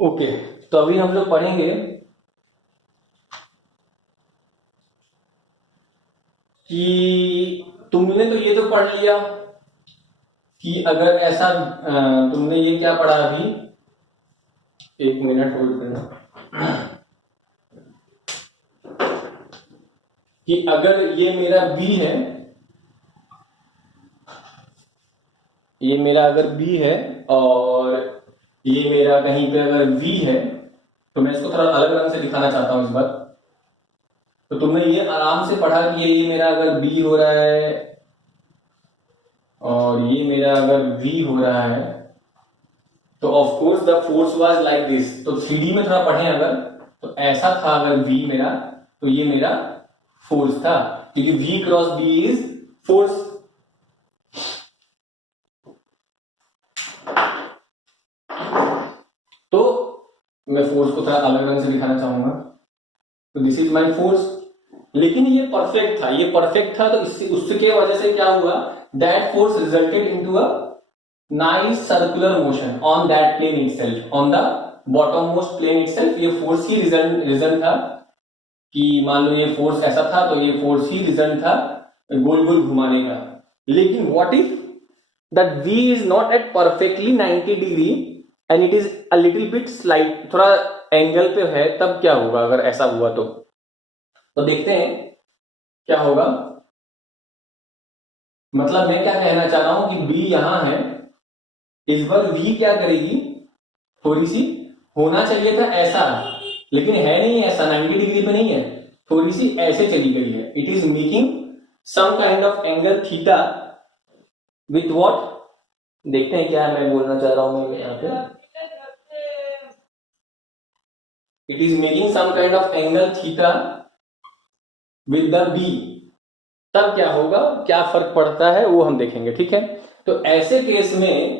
Okay, तो अभी हम लोग पढ़ेंगे कि तुमने तो ये तो पढ़ लिया कि अगर ऐसा तुमने ये क्या पढ़ा अभी, एक मिनट होल्ड करना, कि अगर ये मेरा बी है, ये मेरा अगर बी है और ये मेरा कहीं पे अगर वी है, तो मैं इसको थोड़ा अलग रंग से दिखाना चाहता हूं इस बार। तो तुमने ये आराम से पढ़ा कि ये मेरा अगर बी हो रहा है और ये मेरा अगर वी हो रहा है, तो of course the force was like this. तो 3D में थोड़ा पढ़े अगर, तो ऐसा था अगर वी मेरा, तो ये मेरा फोर्स था, क्योंकि v cross B is force. तो मैं फोर्स को थोड़ा अलग रंग से दिखाना चाहूंगा। तो दिस इज माई फोर्स, लेकिन ये परफेक्ट था, ये परफेक्ट था, तो इससे उसके वजह से क्या हुआ, that force resulted into a nice circular motion on that plane itself, on the bottom most plane itself. ये फोर्स ही रिजल्ट था कि मान लो ये फोर्स ऐसा था, तो ये फोर्स ही रिजल्ट था गोल गोल घुमाने का। लेकिन what if that v is not at perfectly 90 degree and it is a little bit slide, थोड़ा एंगल पे है, तब क्या होगा अगर ऐसा हुआ तो देखते हैं क्या होगा। मतलब मैं क्या कहना चाह रहा हूं कि b यहां है, इस बार v क्या करेगी, थोड़ी सी होना चाहिए था ऐसा, लेकिन है नहीं ऐसा, 90 डिग्री पे नहीं है, थोड़ी सी ऐसे चली गई है। It is making some kind of angle theta with what, देखते हैं क्या मैं बोलना चाह रहा हूं मैं यहाँ पे। It is making some kind of angle theta with the B. तब क्या होगा, क्या फर्क पड़ता है वो हम देखेंगे, ठीक है। तो ऐसे केस में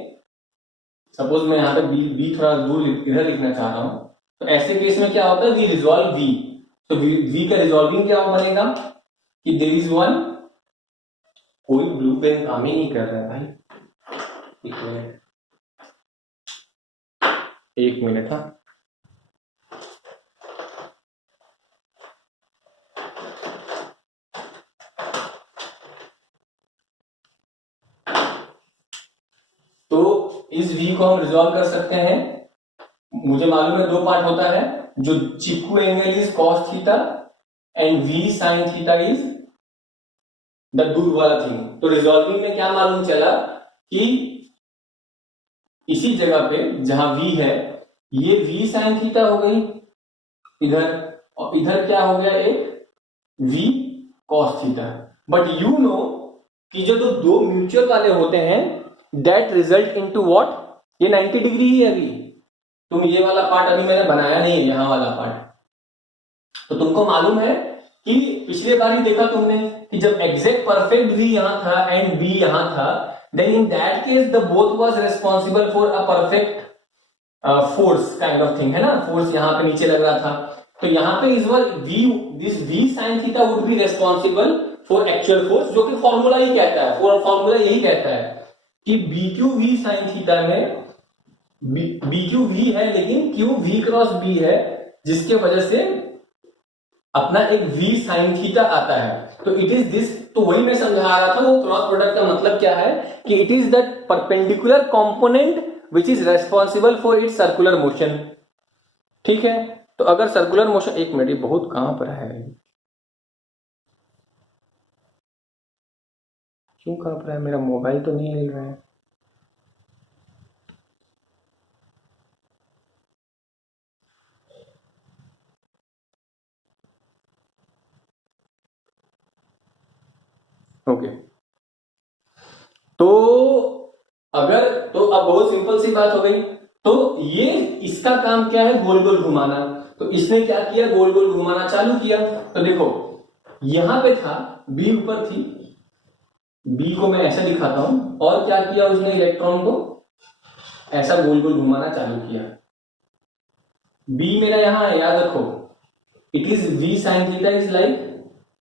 सपोज मैं यहाँ पे बी थोड़ा दूर इधर लिखना चाह रहा हूं, तो ऐसे केस में क्या होता है, वी रिजॉल्व वी। तो वी का रिजॉल्विंग क्या बनेगा कि देयर इज वन, कोई ब्लू पेन काम ही नहीं कर रहा है भाई, एक मिनट, एक मिनट। हाँ, तो इस v को हम रिजॉल्व कर सकते हैं। मुझे मालूम है दो पार्ट होता है, जो chikoo angle is cos theta and v sine theta is the दूर वाला थिंग। तो रिजॉल्विंग में क्या मालूम चला कि इसी जगह पे जहां v है, ये v साइन थीटा हो गई इधर, और इधर क्या हो गया, एक v cos theta. But you know कि जो दो म्यूचुअल वाले होते हैं, दैट रिजल्ट इनटू व्हाट, ये 90 डिग्री ही है अभी। तुम ये वाला पार्ट अभी मैंने बनाया नहीं है, यहां वाला पार्ट। तो तुमको मालूम है कि पिछले बार ही देखा तुमने कि जब एग्जैक्ट परफेक्ट v यहां था एंड b यहां था, then in that case the both was responsible for a perfect force kind of thing, है ना। फोर्स यहां पे नीचे लग रहा था, तो यहां पे इस बार v, this v sin theta would be responsible for actual force, जो कि फॉर्मूला ही कहता है, फॉर्मूला यही कहता है कि B q v sine theta में बी क्यू वी है, लेकिन क्यू वी क्रॉस बी है, जिसके वजह से अपना एक v साइन थीटा आता है। तो इट इज दिस, तो वही मैं समझा रहा था, वो क्रॉस प्रोडक्ट का मतलब क्या है कि it is that perpendicular component which is responsible for its circular motion, ठीक है। तो अगर सर्कुलर मोशन, एक मिनट, ये बहुत कहां पर है, क्यों कहां पर है, मेरा मोबाइल तो नहीं हिल रहा है। ओके, तो अगर, तो अब बहुत सिंपल सी बात हो गई। तो ये इसका काम क्या है, गोल गोल घुमाना। तो इसने क्या किया, गोल गोल घुमाना चालू किया। तो देखो यहां पे था, बी ऊपर थी, बी को मैं ऐसे दिखाता हूं, और क्या किया उसने, इलेक्ट्रॉन को ऐसा गोल गोल घुमाना चालू किया। बी मेरा यहां है, याद रखो, it is v sine theta is like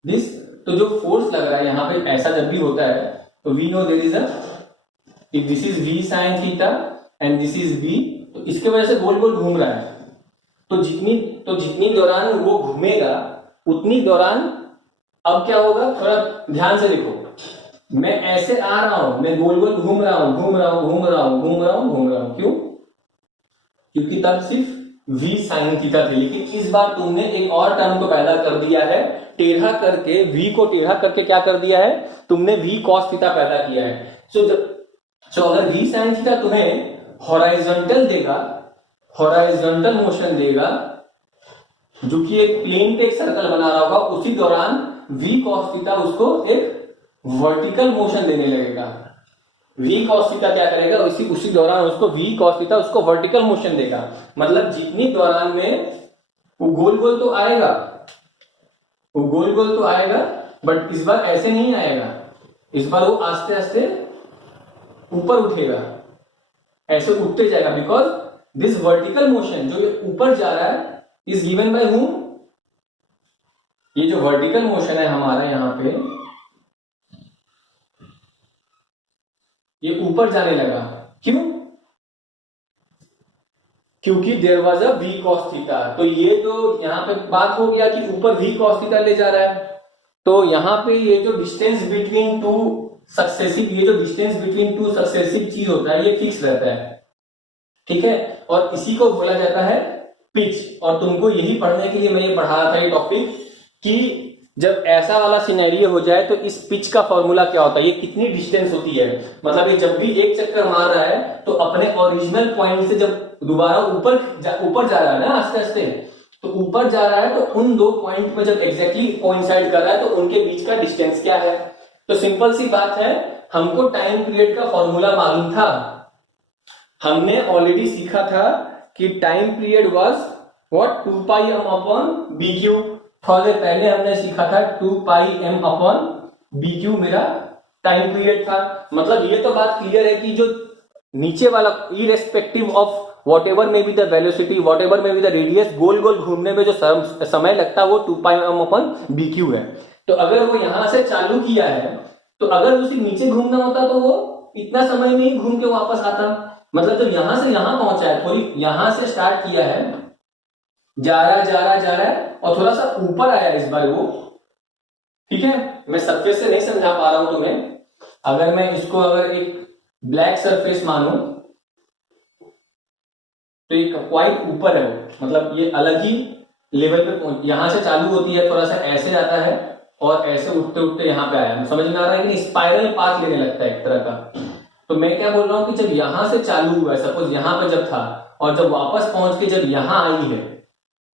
this. तो जो फोर्स लग रहा है यहां पे, ऐसा जब भी होता है, तो we know there is a, if this is v sin theta and this is b, तो इसके वजह से गोल गोल घूम रहा है। तो जितनी दौरान वो घूमेगा उतनी दौरान अब क्या होगा, थोड़ा ध्यान से देखो, मैं ऐसे आ रहा हूं, मैं गोल गोल घूम रहा हूं, घूम रहा हूं, घूम रहा हूं, घूम रहा हूं, घूम रहा हूं, क्यों? क्योंकि तब सिर्फ v sin थीटा थे, लेकिन इस बार तुमने एक और टर्म को पैदा कर दिया है, टेढ़ा करके, v को टेढ़ा करके क्या कर दिया है तुमने, v cos थीटा पैदा किया है। सो अगर v sin थीटा तुम्हें हॉराइजॉन्टल देगा, हॉराइजॉन्टल मोशन देगा, जो कि एक प्लेन पे एक सर्कल बना रहा होगा, उसी दौरान v cos थीटा उसको एक वर्टिकल मोशन देने लगेगा। v cos थीटा क्या करेगा, उसी दौरान उसको v cos थीटा उसको वर्टिकल मोशन देगा। मतलब जितनी दौरान में वो गोल गोल तो आएगा, वो गोल गोल तो आएगा, बट इस बार ऐसे नहीं आएगा, इस बार वो आस्ते आस्ते ऊपर उठेगा, ऐसे उठते जाएगा, बिकॉज दिस वर्टिकल मोशन जो ये ऊपर जा रहा है इज गिवन बाय हूम, ये जो वर्टिकल मोशन है हमारा यहां पे, ये ऊपर जाने लगा, क्यों? क्योंकि there was a v cos theta. तो ये तो यहां पे बात हो गया कि ऊपर v cos थीटा ले जा रहा है, तो यहां पे ये जो डिस्टेंस बिटवीन टू सक्सेसिव, ये जो डिस्टेंस बिटवीन टू सक्सेसिव चीज होता है ये फिक्स रहता है, ठीक है, और इसी को बोला जाता है पिच। और तुमको यही पढ़ने के लिए मैं ये पढ़ा रहा था ये टॉपिक, कि जब ऐसा वाला सिनेरियो हो जाए तो इस पिच का फॉर्मूला क्या होता है, ये कितनी डिस्टेंस होती है, मतलब ये जब भी एक चक्कर मार रहा है तो अपने ओरिजिनल पॉइंट से जब दोबारा ऊपर जा रहा है ना, आस्ते आस्ते तो ऊपर जा रहा है, तो उन दो पॉइंट पे जब एग्जैक्टली कोइंसाइड कर रहा है तो उनके बीच का डिस्टेंस क्या है। तो सिंपल सी बात है, हमको टाइम पीरियड का फॉर्मूला मालूम था, हमने ऑलरेडी सीखा था कि time period was what, 2 pi m upon B q. थोड़ा देर पहले हमने सीखा था 2 pi m upon B q मेरा टाइम पीरियड था। मतलब ये तो बात क्लियर है कि जो नीचे वाला इरेस्पेक्टिव ऑफ वॉट एवर में be the velocity, what ever में बी द रेडियस, गोल गोल घूमने में जो समय लगता है वो 2 pi m upon B Q है। तो अगर वो यहां से चालू किया है, तो अगर उसे नीचे घूमना होता तो वो इतना समय में ही घूम के वापस आता। मतलब जब यहां से यहां पहुंचा है, थोड़ी यहां से स्टार्ट किया है, जा रहा है और थोड़ा सा ऊपर आया इस बार वो, ठीक है, मैं सरफेस से नहीं समझा पा रहा हूं तुम्हें। अगर मैं इसको अगर एक ब्लैक सरफेस मानूं तो ये क्वाइट ऊपर है, मतलब ये अलग ही लेवल पे, यहां से चालू होती है, थोड़ा सा ऐसे आता है और ऐसे उठते उठते यहां पे आया। समझ में आ रहा है कि स्पाइरल पाथ लेने लगता है एक तरह का। तो मैं क्या बोल रहा हूं कि जब यहां से चालू हुआ है, सपोज यहां पे जब था और जब वापस पहुंच के जब यहां आई है,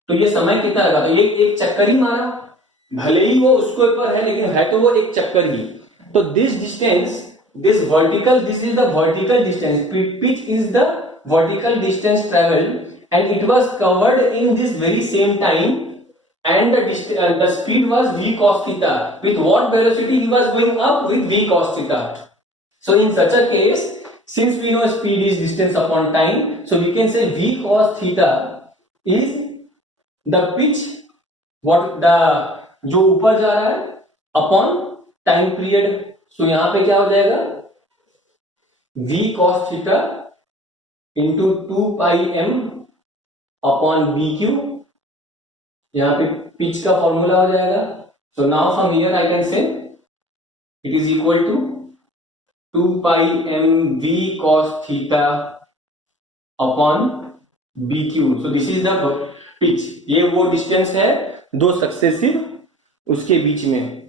तो ये समय कितना लगा, तो ये एक चक्कर ही मारा, भले ही वो उसके ऊपर है लेकिन है तो वो एक चक्कर ही। तो this distance, this is the vertical distance, pitch is the vertical distance traveled and it was covered in this very same time, and the speed was v cos theta. With what velocity he was going up? With v cos theta. So in such a case, since we know speed is distance upon time, so we can say v cos theta is the pitch, what the जो ऊपर जा रहा है upon time period. सो यहां पे क्या हो जाएगा, v cos theta into 2 pi m upon B q, यहां पे पिच का फॉर्मूला हो जाएगा। So now from here I can say it is equal to 2 pi m v cos theta upon B q. So this is the pitch, ये वो distance है दो successive उसके बीच में।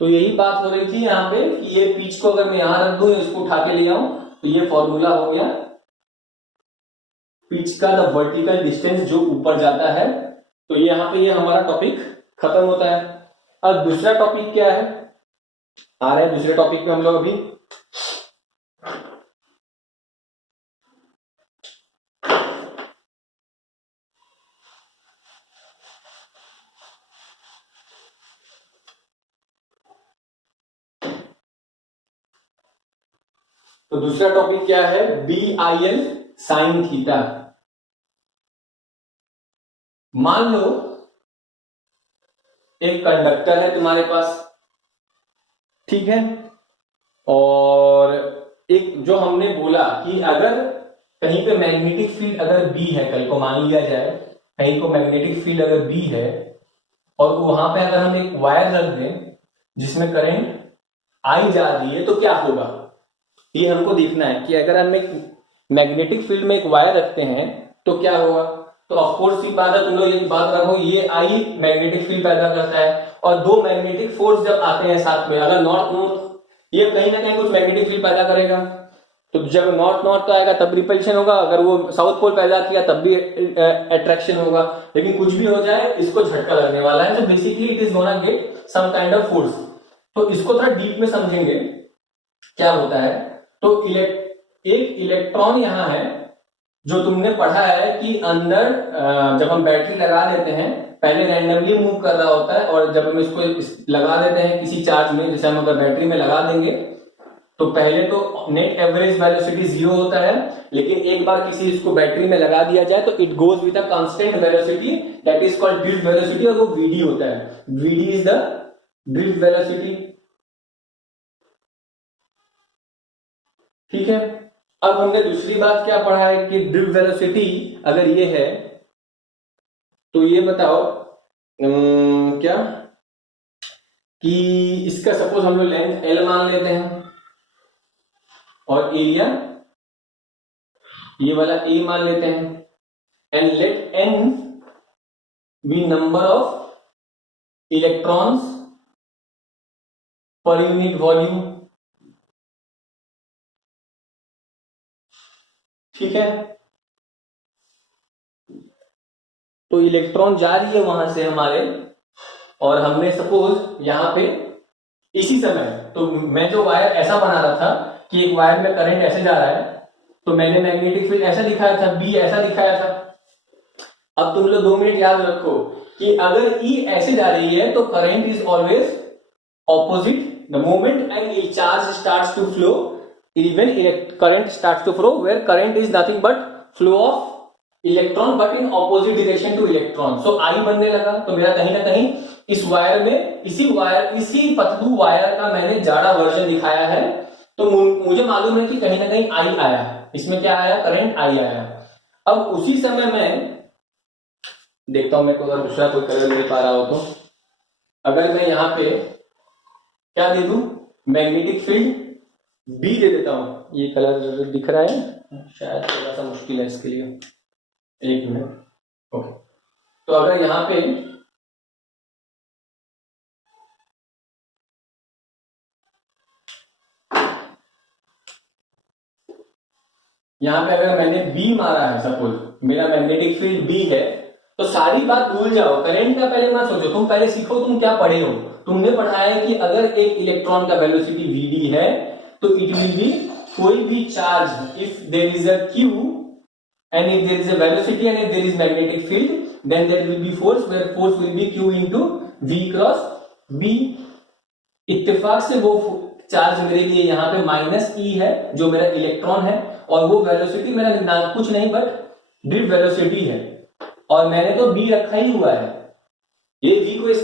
तो यही बात हो रही थी यहां पे कि ये पिच को अगर मैं यहां रख दूं, इसको उठा के ले आऊं, तो ये फॉर्मूला हो गया पिच का, द वर्टिकल डिस्टेंस जो ऊपर जाता है। तो ये यहां पे ये हमारा टॉपिक खत्म होता है। अब दूसरा टॉपिक क्या है, आ रहे हैं दूसरे टॉपिक पे हम लोग अभी। तो दूसरा टॉपिक क्या है, B I L sine theta. मान लो एक कंडक्टर है तुम्हारे पास, ठीक है, और एक जो हमने बोला कि अगर कहीं पे मैग्नेटिक फील्ड अगर बी है, कल को मान लिया जाए कहीं को मैग्नेटिक फील्ड अगर बी है और वहां पे अगर हम एक वायर रख दें जिसमें करंट आई जा रही है, तो क्या होगा ये हमको देखना है कि अगर हम एक मैग्नेटिक फील्ड में एक वायर रखते हैं तो क्या होगा। तो ऑफकोर्स की बात है, तुम लोग एक बात रखो, ये आई मैग्नेटिक फील्ड पैदा करता है और दो मैग्नेटिक फोर्स जब आते हैं साथ में, अगर नॉर्थ नॉर्थ, ये कहीं ना कहीं कुछ मैग्नेटिक फील्ड पैदा करेगा, तो जब नॉर्थ नॉर्थ आएगा तब रिपल्शन होगा, अगर वो साउथ पोल पैदा किया तब भी अट्रैक्शन होगा, लेकिन कुछ भी हो जाए इसको झटका लगने वाला है। तो basically it is gonna get some kind of force. तो इसको थोड़ा डीप में समझेंगे क्या होता है। तो एक इलेक्ट्रॉन यहां है जो तुमने पढ़ा है कि अंदर जब हम बैटरी लगा देते हैं पहले रैंडमली मूव कर रहा होता है, और जब हम इसको लगा देते हैं किसी चार्ज में, जैसे हम अगर बैटरी में लगा देंगे तो पहले तो नेट एवरेज वेलोसिटी 0 होता है, लेकिन एक बार किसी इसको बैटरी में लगा दिया जाए तो it goes with a constant velocity that is called drift velocity, और वो वीडी होता है। V d is the drift velocity, ठीक है। अब हमने दूसरी बात क्या पढ़ा है कि ड्रिफ्ट वेलोसिटी अगर ये है तो ये बताओ क्या कि इसका सपोज हम लोग लेंथ L मान लेते हैं और एरिया ये वाला A मान लेते हैं, and let N be number of electrons per unit volume, ठीक है। तो इलेक्ट्रॉन जा रही है वहां से हमारे, और हमने सपोज यहां पे इसी समय, तो मैं जो वायर ऐसा बना रहा था कि एक वायर में करंट ऐसे जा रहा है, तो मैंने मैग्नेटिक फील्ड ऐसा दिखाया था, बी ऐसा दिखाया था। अब तुम लोग 2 मिनट याद रखो कि अगर ई ऐसे जा रही है तो current is always opposite the moment and charge starts to flow, even current starts to flow where current is nothing but flow of electron but in opposite direction to electron, so I बनने लगा। तो मेरा कहीं ना कहीं इस wire में इसी पतलू वायर का मैंने जाड़ा वर्जन दिखाया है, तो मुझे मालूम है कि कहीं ना कहीं I आया, इसमें क्या आया, करंट I आया। अब उसी समय मैं देखता हूं मेरे को अगर दूसरा कोई कलर मिल पा रहा हो तो, अगर मैं यहां पे क्या दे दूं, मैग्नेटिक फील्ड बी दे देता हूं, ये कलर दिख रहा है शायद थोड़ा सा मुश्किल है इसके लिए, एक मिनट, ओके। तो अगर यहां पे अगर मैंने बी मारा है, सपोज मेरा मैग्नेटिक फील्ड बी है, तो सारी बात भूल जाओ, करंट का पहले मत सोचो, तुम पहले सीखो तुम क्या पढ़े हो। तुमने पढ़ा है कि अगर एक इलेक्ट्रॉन का वेलोसिटी वीडी है तो इट विल बी कोई भी charge, if there is a q and if there is a velocity and if there is magnetic field then there will be force, where force will be q into v cross b। इत्तेफाक से वो charge मेरे लिए यहाँ पे -e है जो मेरा इलेक्ट्रॉन है, और वो वेलोसिटी मेरा कुछ नहीं बट ड्रिफ्ट वेलोसिटी है, और मैंने तो b रखा ही हुआ है। ये v कोई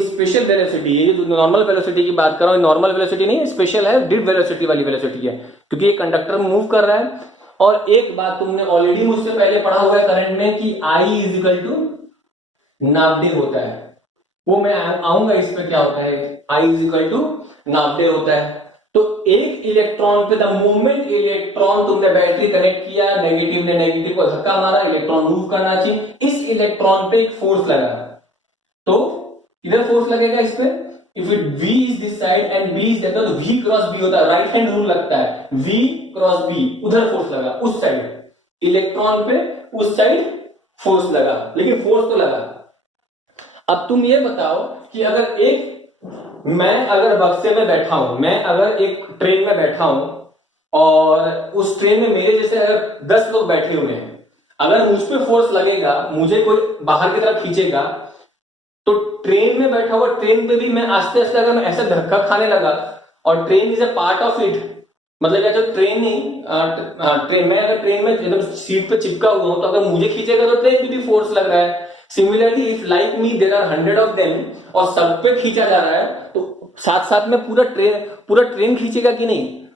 स्पेशल वेलोसिटी है, ये जो नॉर्मल वेलोसिटी की बात कर रहा हूं, नॉर्मल वेलोसिटी नहीं है, स्पेशल है, ड्रिफ्ट वेलोसिटी वाली वेलोसिटी है, क्योंकि ये कंडक्टर में मूव कर रहा है। और एक बात तुमने ऑलरेडी मुझसे पहले पढ़ा हुआ है करंट में कि I इज इक्वल टू नापडे होता है, वो मैं आऊंगा इस पे क्या होता है, I इज इक्वल टू नापडे होता है। तो एक इलेक्ट्रॉन पे द मोमेंट इलेक्ट्रॉन तुमने बैटरी कनेक्ट किया, नेगेटिव ने नेगेटिव को धक्का मारा, इलेक्ट्रॉन मूव करना चाहिए, इस इलेक्ट्रॉन पे एक फोर्स लगा, तो इधर फोर्स लगेगा इस पे, if it v is this side and b is that, तो v क्रॉस b होता है, राइट हैंड रूल लगता है, v क्रॉस b, उधर फोर्स लगा उस साइड, इलेक्ट्रॉन पे उस साइड फोर्स लगा, लेकिन फोर्स तो लगा। अब तुम ये बताओ कि मैं अगर बक्से में बैठा हूं, मैं अगर एक ट्रेन में बैठा हूं और उस ट्रेन में मेरे जैसे अगर 10 लोग बैठे हुए हैं, अगर मुझ पे फोर्स लगेगा, मुझे कोई बाहर की तरफ खींचेगा, तो ट्रेन में बैठा हुआ ट्रेन पे भी मैं आस्ते आस्ते अगर मैं ऐसा धक्का खाने लगा, और train is a part of it, मतलब क्या, जो ट्रेन मैं अगर ट्रेन में एकदम सीट पे चिपका हुआ हूं, तो अगर मुझे खींचेगा तो ट्रेन पे भी फोर्स लग रहा है, similarly if like me there are 100 of them और सब पे खींचा जा रहा है तो साथ साथ में पूरा ट्रेन खींचेगा कि नहीं।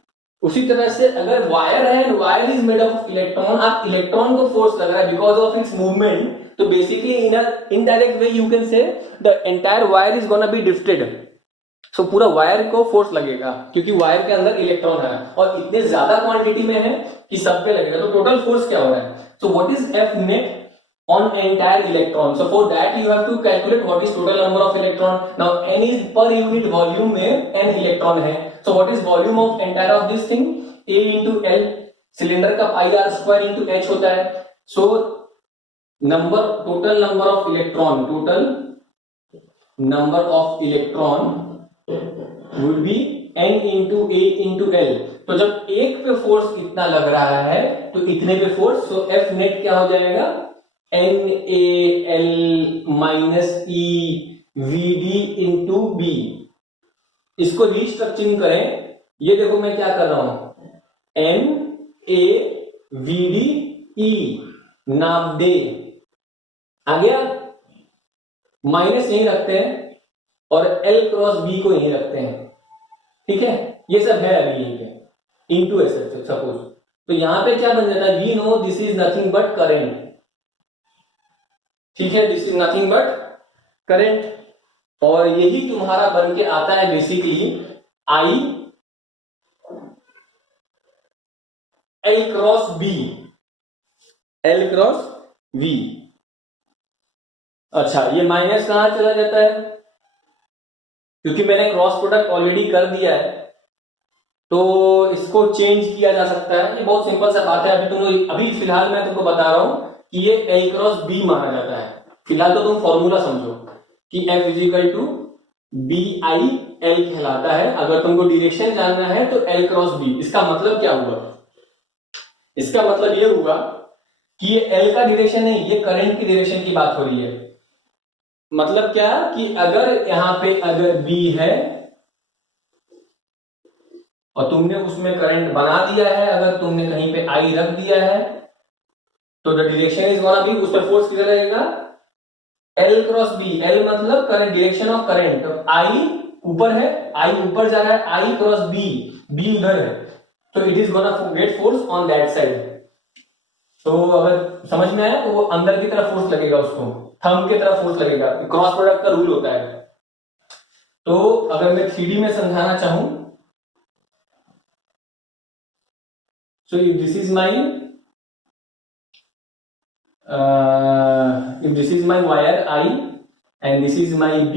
उसी तरह से अगर वायर है, wire is made of electron, आप इलेक्ट्रॉन को फोर्स लग रहा है बिकॉज ऑफ इट्स मूवमेंट, तो basically in a indirect way you can say the entire wire is gonna be drifted. सो पूरा वायर को फोर्स लगेगा क्योंकि वायर के अंदर इलेक्ट्रॉन है और इतने ज्यादा क्वांटिटी में है कि सब पे लगेगा, तो टोटल फोर्स क्या हो रहा है। So what is F net on entire electron? So for that you have to calculate what is total number of electron. Now n is per unit volume में n इलेक्ट्रॉन है, so what is volume of entire of this thing? A into L, cylinder का पाई are square into h होता है। so total number of electron would be n into A into L। तो जब एक पे force इतना लग रहा है तो इतने पे फोर्स, so F नेट क्या हो जाएगा NaL minus EVD into B। इसको रीस्ट्रक्चरिंग करें, ये देखो मैं क्या कर रहा हूं NaVd E नाम दे आ गया, माइनस यही रखते हैं और L क्रॉस B को यही रखते हैं, ठीक है। ये सब है अभी यहीं पे इंटू एस सपोज, तो यहां पे क्या बन जाता है we know this is nothing but current, ठीक है, this is nothing but current. और यही तुम्हारा बन के आता है basically I L cross B, L cross v. अच्छा ये माइनस कहां चला जाता है, क्योंकि मैंने क्रॉस प्रोडक्ट ऑलरेडी कर दिया है तो इसको चेंज किया जा सकता है। ये बहुत सिंपल सा बात है, अभी फिलहाल मैं तुमको बता रहा हूं कि ये एल क्रॉस बी माना जाता है। फिलहाल तो तुम फॉर्मूला समझो कि F equal to B I L कहलाता है। अगर तुमको डायरेक्शन जानना है तो एल क्रॉस बी। इसका मतलब क्या हुआ, इसका मतलब ये हुआ कि ये एल का डायरेक्शन नहीं, ये करंट की डायरेक्शन की बात हो रही है। मतलब क्या कि अगर यहां पे अगर बी है और तुमने उसमें करंट बना दिया है, अगर तुमने कहीं पे आई रख दिया है तो the direction is gonna B, उस पर फोर्स किधर रहेगा एल क्रॉस बी। एल मतलब करंट, डायरेक्शन ऑफ करंट। आई ऊपर है, आई ऊपर जा रहा है, आई क्रॉस बी, बी उधर है, तो it is gonna gate force on that side. तो अगर समझ में आया तो वो अंदर की तरफ फोर्स लगेगा, उसको थंब की तरफ फोर्स लगेगा। क्रॉस प्रोडक्ट का रूल होता है। तो अगर मैं 3D में समझाना चाहूं, so if this is my wire I and this is my B,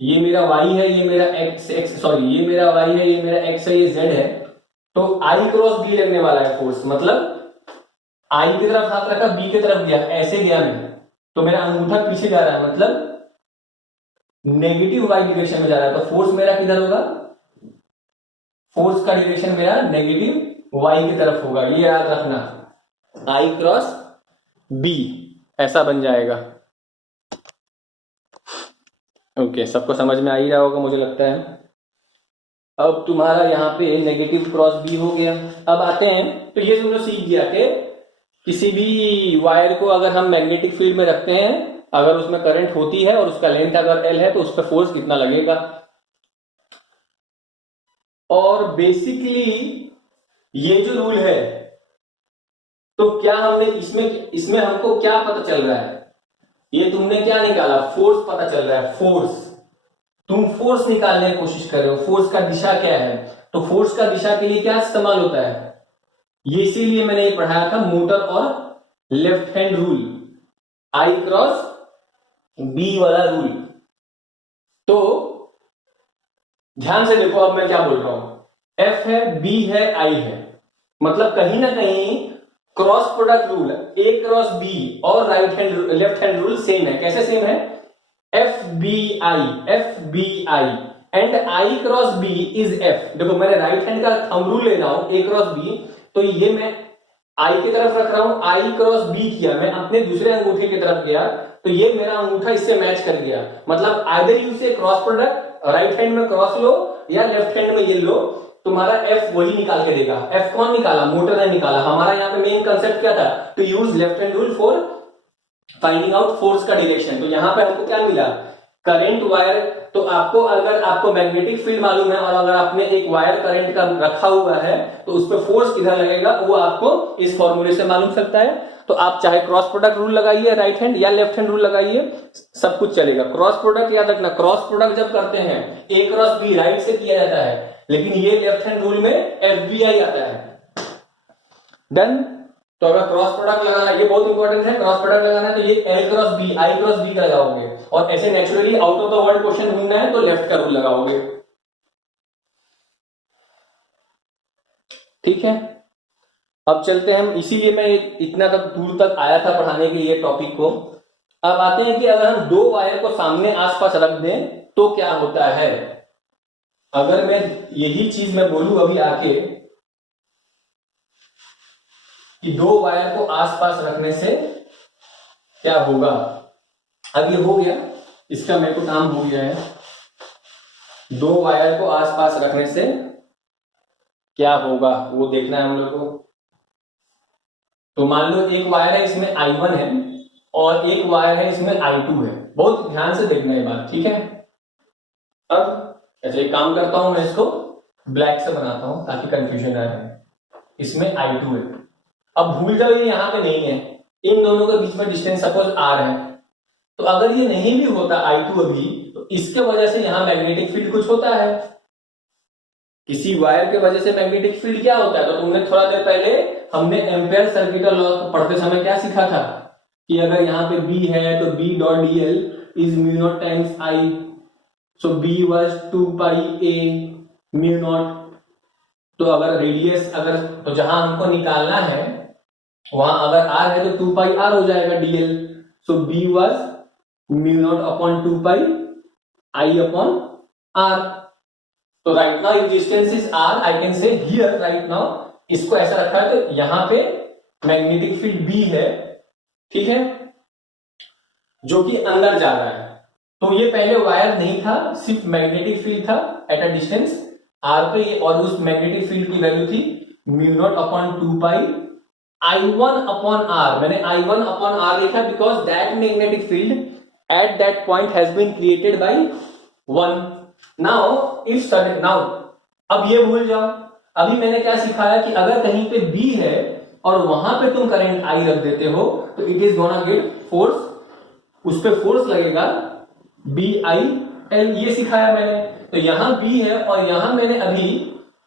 ये मेरा Y है, ये मेरा ये मेरा Y है, ये मेरा X है, ये Z है, तो I क्रॉस B लगने वाला है फोर्स। मतलब I की तरफ हाथ रखा, B की तरफ गया, ऐसे गया मैं, तो मेरा अंगूठा पीछे जा रहा है, मतलब नेगेटिव Y डायरेक्शन में जा रहा है, तो फोर्स मेरा किधर होगा, फोर्स का डायरेक्शन मेरा नेगेटिव Y की तरफ होगा। ये याद रखना, I क्रॉस B ऐसा बन जाएगा। ओके, सबको समझ में आ ही रहा होगा मुझे लगता है। अब तुम्हारा यहाँ पे नेगेटिव क्रॉस B हो गया। अब आते हैं, तो ये तुमने सीख गया कि किसी भी वायर को अगर हम मैग्नेटिक फील्ड में रखते हैं, अगर उसमें करंट होती है और उसका लेंथ अगर L है तो उस पर फोर्स कितना लगेगा। और बेसिकली ये जो रूल है, तो क्या हमने इसमें हमको क्या पता चल रहा है, ये तुमने क्या निकाला, फोर्स पता चल रहा है। फोर्स, तुम फोर्स निकालने की कोशिश कर रहे हो, फोर्स का दिशा क्या है, तो फोर्स का दिशा के लिए क्या इस्तेमाल होता है, ये इसीलिए मैंने ये पढ़ाया था मोटर और लेफ्ट हैंड रूल, आई क्रॉस बी वाला रूल। तो ध्यान से देखो, अब मैं क्या बोल रहा हूं, F है, B है, I है, मतलब कहीं ना कहीं cross product rule A cross B और लेफ्ट हैंड रूल सेम है। कैसे सेम है, FBI and I cross B is F। देखो मैंने राइट हैंड का थंब रूल ले रहा हूं A क्रॉस B, तो ये मैं I की तरफ रख रहा हूं, I क्रॉस B किया, मैं अपने दूसरे अंगूठे की तरफ गया, तो ये मेरा अंगूठा इससे मैच कर गया। मतलब आइदर यू से क्रॉस प्रोडक्ट, राइट हैंड में क्रॉस लो या लेफ्ट हैंड में ये लो, तुम्हारा एफ वही निकाल के देगा। एफ कौन निकाला? मोटर ने निकाला। हमारा यहाँ पे मेन कंसेप्ट क्या था? To use left hand rule for finding out force का डायरेक्शन। तो यहाँ पे हमको क्या मिला? Current wire. तो आपको अगर आपको मैग्नेटिक फील्ड मालूम है और अगर आपने एक वायर करंट का रखा हुआ है तो उस पर फोर्स किधर लगेगा वो आपको इस फॉर्मूले से मालूम सकता है। तो आप चाहे क्रॉस प्रोडक्ट रूल लगाइए राइट हैंड या लेफ्ट हैंड रूल लगाइए, सब कुछ चलेगा। क्रॉस प्रोडक्ट याद रखना, क्रॉस प्रोडक्ट जब करते हैं ए क्रॉस बी राइट से किया जाता है, लेकिन ये लेफ्ट हैंड रूल में एफ बी आई आता है। डन। तो अगर क्रॉस प्रोडक्ट लगाना, ये बहुत इंपॉर्टेंट है, क्रॉस प्रोडक्ट लगाना है तो ये एल क्रॉस बी, आई क्रॉस बी का लगाओगे। और ऐसे naturally out of the word question ढूंढना है तो लेफ्ट का रूल लगाओगे। ठीक है, अब चलते हैं हम। इसीलिए मैं इतना तक दूर तक आया था पढ़ाने के लिए टॉपिक को। अब आते हैं कि अगर हम दो वायर को सामने आसपास रख दें तो क्या होता है। अगर मैं यही चीज मैं बोलूं अभी आके कि दो वायर को आसपास रखने से क्या होगा। अब ये हो गया, इसका मेरे को नाम हो गया है दो वायर को आसपास रखने से क्या होगा, वो देखना है हम लोग को। तो मान लो एक वायर है इसमें I1 है और एक वायर है इसमें I2 है। बहुत ध्यान से देखना है बात, ठीक है। अब ऐसे एक काम करता हूं, मैं इसको ब्लैक से बनाता हूं ताकि कंफ्यूजन ना रहे। इसमें I2 है। अब भूल जाओ ये यहां पे नहीं है, इन दोनों के बीच में डिस्टेंस सपोज R है। तो अगर ये नहीं भी होता I2 अभी, तो इसके वजह से यहां मैग्नेटिक फील्ड कुछ होता है। किसी वायर के वजह से मैग्नेटिक फील्ड क्या होता है? तो तुमने थोड़ा देर पहले हमने एम्पेयर सर्किट लॉ पढ़ते समय क्या सीखा था कि अगर यहाँ पे B है तो B dot dl is mu naught times I, so B was 2 pi a mu naught. तो अगर रेडियस अगर तो जहां हमको निकालना है वहां अगर r है तो 2 पाई r हो जाएगा dl, so B was mu naught upon 2 pi I upon r। तो right now if distance is r, I can से हियर राइट नाउ, इसको ऐसा रखा है तो यहां पे मैग्नेटिक फील्ड B है, ठीक है, जो कि अंदर जा रहा है। तो ये पहले वायर नहीं था, सिर्फ मैग्नेटिक फील्ड था एट अ डिस्टेंस r पे ये, और उस मैग्नेटिक फील्ड की वैल्यू थी mu naught upon 2 pi I1 upon r। मैंने I1 अपॉन r लिखा because that magnetic field at that point has been created by 1। Now if sudden, now अब ये भूल जाओ, अभी मैंने क्या सिखाया कि अगर कहीं पे B है और वहां पे तुम करंट I रख देते हो तो it is gonna gate force, उस पे फोर्स लगेगा BIL, ये सिखाया मैंने। तो यहां B है और यहां मैंने अभी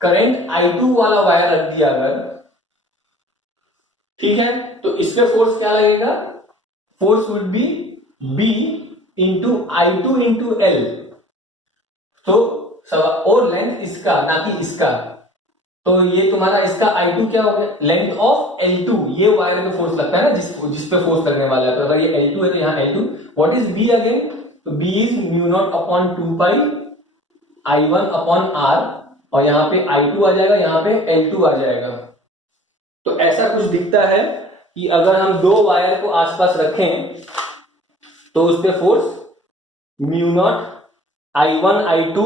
करंट I2 वाला वायर रख दिया अगर, ठीक है, तो इस पे फोर्स क्या लगेगा? Force would be B into I2 into L। तो और लेंथ इसका ना कि इसका, तो ये तुम्हारा इसका I2 क्या हो गया? लेंथ ऑफ L2, ये वायर पे फोर्स लगता है ना जिस पे फोर्स लगने वाला है। तो अगर ये L2 है तो यहाँ L2, what is B again? तो B is mu naught upon 2 pi I1 upon R, और यहाँ पे I2 आ जाएगा, यहाँ पे L2 आ जाएगा। तो ऐसा कुछ दिखता है कि अगर हम दो वायर को आसपास रखें तो उस पे force mu naught I1 I2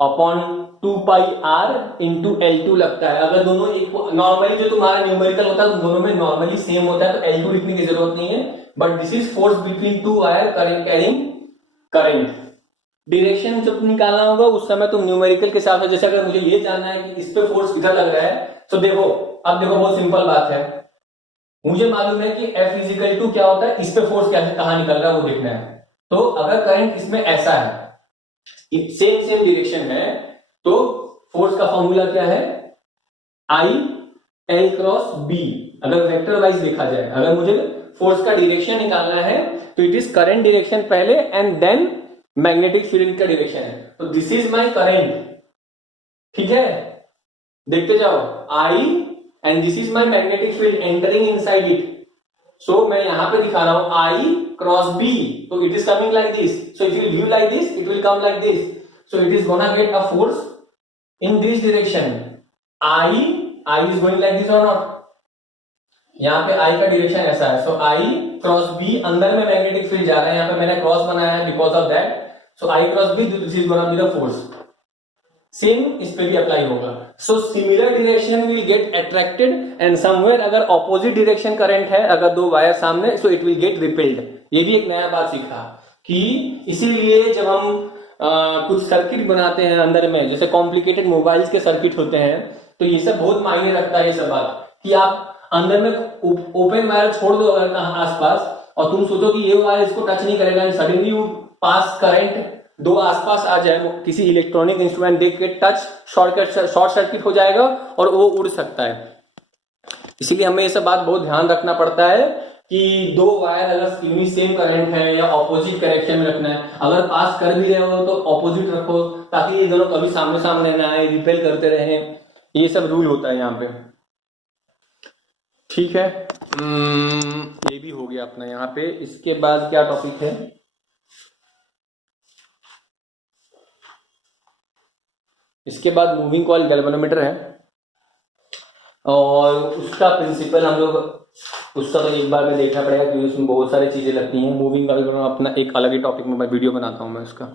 upon 2 पाई R इंटू L2 लगता है। अगर दोनों एक, नॉर्मली जो तुम्हारा न्यूमेरिकल होता है तो दोनों में नॉर्मली सेम होता है तो L2 लिखने की जरूरत नहीं है, but this is force between two wire current carrying current. Direction जब निकालना होगा उस समय तुम न्यूमेरिकल के हिसाब से, जैसे अगर मुझे ये जानना है कि इस पे फोर्स किधर लग रहा है, तो देखो अब देखो बहुत सिंपल बात है, मुझे मालूम है कि F इजिकल टू क्या होता है, इस पे फोर्स कैसे कहां निकल रहा है वो देखना है। तो अगर करंट इसमें ऐसा है, सेम डायरेक्शन है, तो फोर्स का फॉर्मूला क्या है? I L cross B। अगर वेक्टर वाइज देखा जाए, अगर मुझे फोर्स का डायरेक्शन निकालना है तो इट इज करंट डायरेक्शन पहले एंड देन मैग्नेटिक फील्ड का डायरेक्शन है। तो दिस इज माय करंट, ठीक है, देखते जाओ, I and this is my magnetic field entering inside it. So मैं यहां पे दिखा रहा हूं I क्रॉस B, तो it is coming like this. So if you view like this it will come like this, so it is gonna get a force in this direction. I is going like this or not? यहाँ पे I का direction ऐसा है, सो I cross B, अंदर में magnetic field जा रहा है, यहाँ पे मैंने क्रॉस बनाया है because of that, so I cross B, this is gonna be the force. Same इस पे भी अप्लाई होगा। So similar direction will get attracted and somewhere अगर ऑपोजिट डायरेक्शन करंट है, अगर दो वायर सामने, so it will get repelled. ये भी एक नया बात सीखा कि इसीलिए जब हम कुछ सर्किट बनाते हैं अंदर में, जैसे कॉम्प्लिकेटेड मोबाइल्स के सर्किट होते हैं, तो ये सब बहुत मायने रखता है ये सब बात कि आप अंदर में ओपन वायर छोड़ दो अगर कहाँ आसपास, और तुम सोचो कि ये वायर इसको टच नहीं करेगा, and suddenly you pass current दो आसपास आ जाए, किसी इलेक्ट्रॉनिक इंस्ट्रूमेंट देख के टच शॉर्ट सर्किट हो जाएगा और वो उड़ सकता है। इसीलिए हमें ये सब बात बहुत ध्यान रखना पड़ता है कि दो वायर अगर सेम करंट है या ऑपोजिट डायरेक्शन में रखना है, अगर पास कर भी रहे हो तो ऑपोजिट रखो ताकि ये दोनों कभी सामने सामने ना आए, रिपेल करते रहे। ये सब रूल होता है यहाँ पे, ठीक है। ये भी हो गया अपना यहाँ पे। इसके बाद क्या टॉपिक है, इसके बाद मूविंग कॉइल गैल्वेनोमीटर है, और उसका प्रिंसिपल हम लोग उसका तो एक बार में देखना पड़ेगा क्योंकि उसमें बहुत सारी चीजें लगती हैं। मूविंग कॉइल अपना एक अलग ही टॉपिक में मैं वीडियो बनाता हूँ मैं उसका।